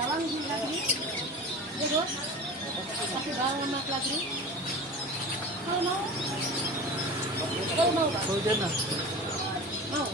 bawang di lagi. Jeruk. Kasih bawang sama lagi. Mau? Mau Pak? So, dyan na. Mau.